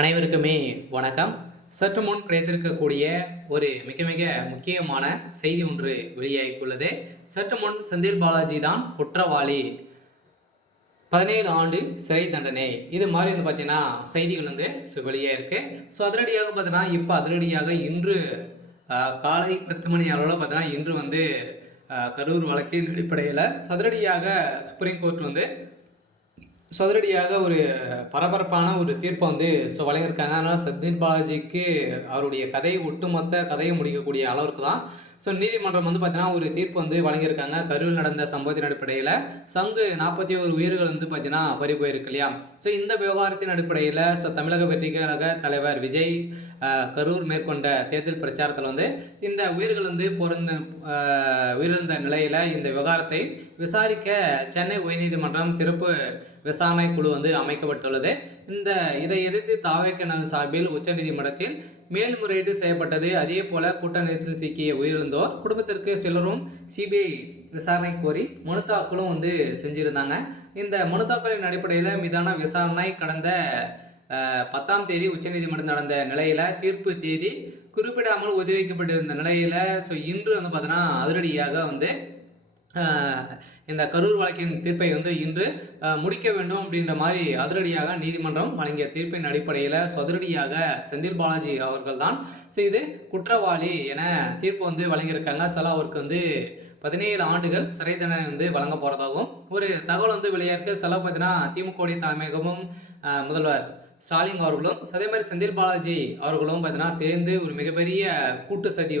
அனைவருக்குமே வணக்கம். சற்று முன் கிடைத்திருக்கக்கூடிய ஒரு மிக மிக முக்கியமான செய்தி ஒன்று வெளியாகியுள்ளது. சற்று முன் செந்தில் பாலாஜி தான் குற்றவாளி, 17 ஆண்டு சிறை தண்டனை, இது மாதிரி பார்த்தீங்கன்னா செய்திகள் வெளியாக இருக்கு. அதிரடியாக பார்த்தீங்கன்னா இப்போ அதிரடியாக இன்று காலை 10 மணி அளவில் பார்த்தீங்கன்னா இன்று கரூர் வழக்கின் அடிப்படையில் அதிரடியாக சுப்ரீம் கோர்ட் அதிரடியாக ஒரு பரபரப்பான ஒரு தீர்ப்பை வழங்கியிருக்காங்க. அதனால் செந்தில் பாலாஜிக்கு அவருடைய ஒட்டுமொத்த கதையை முடிக்கக்கூடிய அளவுக்கு தான் நீதிமன்றம் பார்த்தீங்கன்னா ஒரு தீர்ப்பு வழங்கியிருக்காங்க. கரூரில் நடந்த சம்பவத்தின் அடிப்படையில் 41 உயிர்கள் பார்த்தீங்கன்னா பறி போயிருக்கு இல்லையா. இந்த விவகாரத்தின் அடிப்படையில் தமிழக வெற்றி கழக தலைவர் விஜய் கரூர் மேற்கொண்ட தேர்தல் பிரச்சாரத்தில் இந்த உயிர்கள் உயிரிழந்த நிலையில் இந்த விவகாரத்தை விசாரிக்க சென்னை உயர்நீதிமன்றம் சிறப்பு விசாரணை குழு அமைக்கப்பட்டுள்ளது. இதை எதிர்த்து தாவேக சார்பில் உச்சநீதிமன்றத்தில் மேல்முறையீடு செய்யப்பட்டது. அதே போல கூட்ட நெரிசலில் சிக்கிய உயிரிழந்தோர் குடும்பத்திற்கு சிலரும் சிபிஐ விசாரணை கோரி மனு தாக்கலும் செஞ்சிருந்தாங்க. இந்த மனு தாக்கலின் அடிப்படையில் மீதான விசாரணை கடந்த 10ஆம் தேதி உச்சநீதிமன்றம் நடந்த நிலையில் தீர்ப்பு தேதி குறிப்பிடாமல் ஒத்திவைக்கப்பட்டிருந்த நிலையில் இன்று பார்த்தீங்கன்னா அதிரடியாக இந்த கரூர் வழக்கின் தீர்ப்பை இன்று முடிக்க வேண்டும் அப்படின்ற மாதிரி அதிரடியாக நீதிமன்றம் வழங்கிய தீர்ப்பின் அடிப்படையில் அதிரடியாக செந்தில் பாலாஜி அவர்கள் தான் இது குற்றவாளி என தீர்ப்பு வழங்கியிருக்காங்க. அவருக்கு 17 ஆண்டுகள் சிறை தண்டனை வழங்க போகிறதாகவும் ஒரு தகவல் வெளியாயிருக்கு. பார்த்தீங்கன்னா திமுக தலைமையகமும் முதல்வர் ஸ்டாலின் அவர்களும் அதே மாதிரி செந்தில் பாலாஜி அவர்களும் பார்த்தீங்கன்னா சேர்ந்து ஒரு மிகப்பெரிய கூட்டு சதி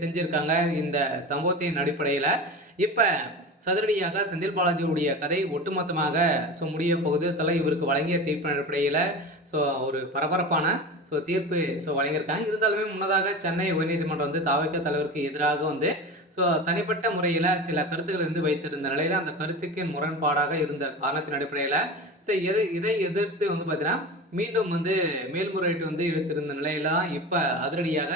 செஞ்சுருக்காங்க. இந்த சம்பவத்தின் அடிப்படையில் இப்போ சதுரடியாக செந்தில் பாலாஜியுடைய கதை ஒட்டுமொத்தமாக முடிய போகுது. இவருக்கு வழங்கிய தீர்ப்பின் அடிப்படையில் ஒரு பரபரப்பான தீர்ப்பு வழங்கியிருக்காங்க. இருந்தாலுமே முன்னதாக சென்னை உயர்நீதிமன்றம் தாவேக தலைவருக்கு எதிராக தனிப்பட்ட முறையில் சில கருத்துக்கள் வைத்திருந்த நிலையில் அந்த கருத்துக்கு முரண்பாடாக இருந்த காரணத்தின் அடிப்படையில் இதை எதிர்த்து பார்த்தீங்கன்னா மீண்டும் மேல்முறையீட்டு எடுத்திருந்த நிலையில தான் இப்போ அதிரடியாக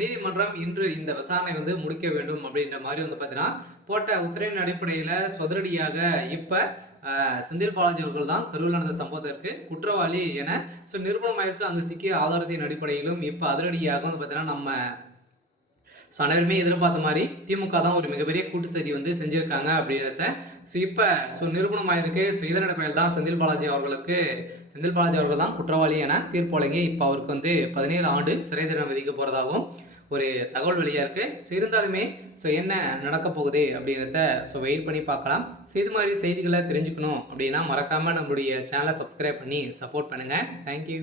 நீதிமன்றம் இன்று இந்த விசாரணை முடிக்க வேண்டும் அப்படின்ற மாதிரி பார்த்தீங்கன்னா போட்ட உத்தரவின் அடிப்படையில் அதிரடியாக இப்போ செந்தில் பாலாஜி அவர்கள் தான் கரூரில் நடந்த சம்பவத்திற்கு குற்றவாளி என நிரூபணமாயிருக்கு. அங்கு சிக்கிய ஆதாரத்தின் அடிப்படையிலும் இப்போ அதிரடியாக பார்த்தீங்கன்னா நம்ம அனைவருமே எதிர்பார்த்த மாதிரி திமுக தான் ஒரு மிகப்பெரிய கூட்டு சதி செஞ்சுருக்காங்க அப்படின்றத இப்போ நிரூபணமாயிருக்கு. இதன் அடிப்படையில் தான் செந்தில் பாலாஜி அவர்கள் தான் குற்றவாளி என தீர்ப்பு வழங்கி இப்போ அவருக்கு 17 ஆண்டு சிறை தண்டனை விதிக்க போகிறதாகவும் ஒரு தகவல் வெளியாக இருக்குது. இருந்தாலுமே என்ன நடக்க போகுது அப்படின்றத வெயிட் பண்ணி பார்க்கலாம். இது மாதிரி செய்திகளை தெரிஞ்சுக்கணும் அப்படின்னா மறக்காமல் நம்மளுடைய சேனலை சப்ஸ்கிரைப் பண்ணி சப்போர்ட் பண்ணுங்கள். தேங்க்யூ.